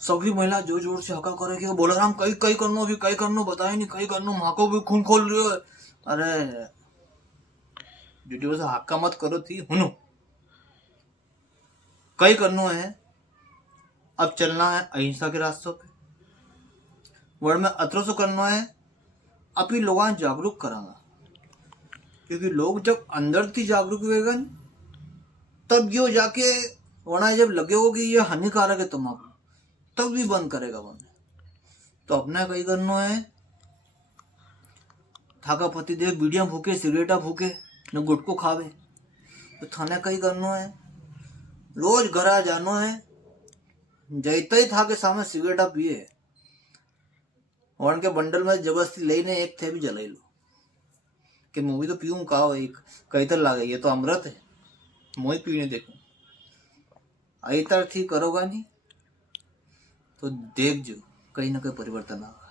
सभी महिला जोर जोर से हका करे कि बोलाराम कई कई करनो भी कई करनो बताए नहीं कई करनो माको भी खून खोल रही है। अरे वीडियो से हक्का मत करो थी हुनु कई करनो है। अब चलना है अहिंसा के रास्तों पे वर्ड में अतरो से करना है। अभी लोग जागरूक करांगा क्योंकि लोग जब अंदर थी जागरूक हुएगा तब यो जाके वरना जब लगे हो कि ये हानिकारक है तम्बाकू तब भी बंद करेगा बंद। तो अपना कई करना है। थाका पति देव बीड़िया भूखे सिगरेटा भूखे न गुटको खावे तो थाने कई करना है। रोज घर जानो है जैते ही था के सामने सिगरेटा पिए और उनके बंडल में जबरदस्ती लेने एक थे भी जलाई लो कि मूवी तो पीऊं का एक कई तर लागे ये तो अमृत है मोई पीने देखो आई तर थी करोगा नहीं तो देख जो कहीं ना कहीं परिवर्तन आएगा।